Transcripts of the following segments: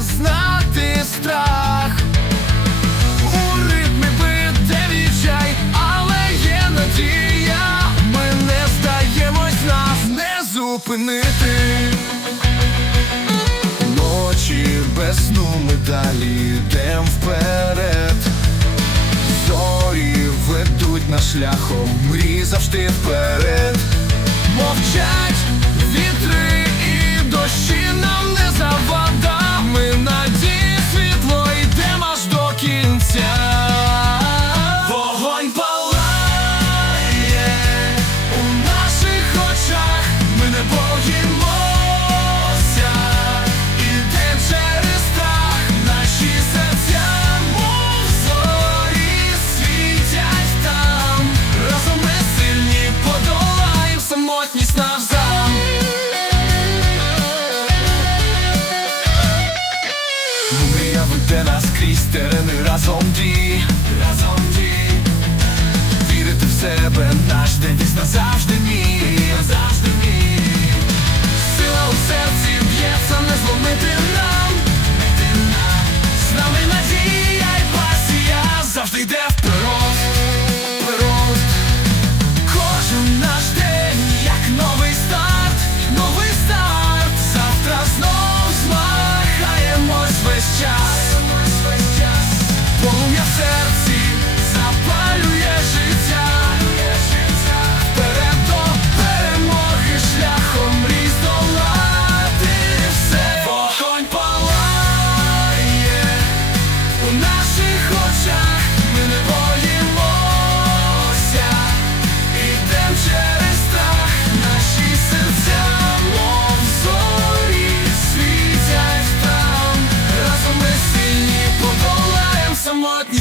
знати страх. У ритмі битде відчай, але є надія, ми не здаємось нас не зупинити. Ночі без сну ми далі йдем вперед. Зорі ведуть на шляхом, мрій завжди вперед. Самотність навзам. Мрія веде нас крізь терени разом дій, разом дій. Вірити в себе, наш девіз назавжди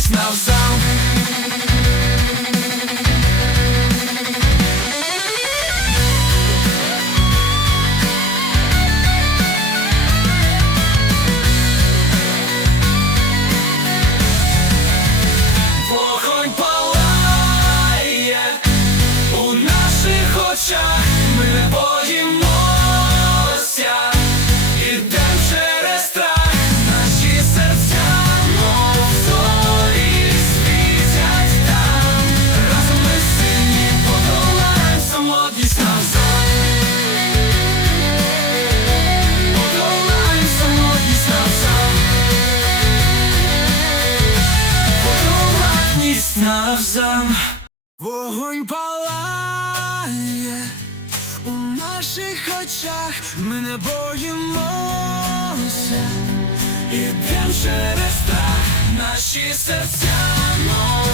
самотність навзам. Вогонь палає у наших очах, ми не боїмося, навзам Вогонь палає у наших очах, ми не боїмося, ідем через страх, наші серця, мов